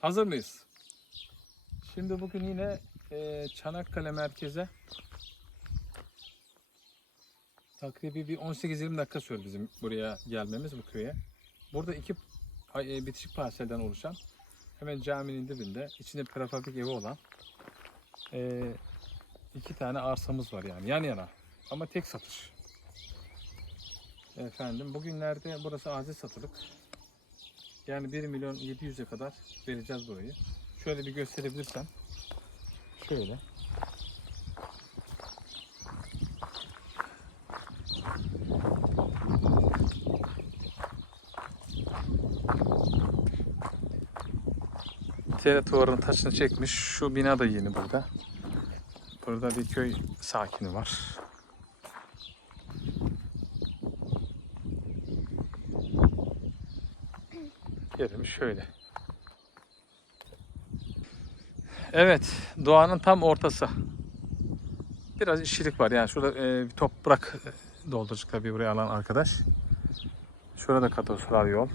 Hazır mıyız? Şimdi bugün yine e, Çanakkale merkeze takribi bir 18-20 dakika sürdü bizim buraya gelmemiz bu köye. Burada iki e, bitişik parselden oluşan hemen caminin dibinde içinde prefabrik evi olan e, iki tane arsamız var yani yan yana ama tek satış. Efendim bugünlerde burası acil satılık. Yani 1 milyon 700'e kadar vereceğiz burayı. Şöyle bir gösterebilirsem. Şöyle. TRT duvarının taşını çekmiş. Şu bina da yeni burada. Burada bir köy sakini var. Yerimiz şöyle. Evet, doğanın tam ortası. Biraz işçilik var yani şurada e, bir toprak dolduracak tabii buraya alan arkadaş. Şurada katoslar yol.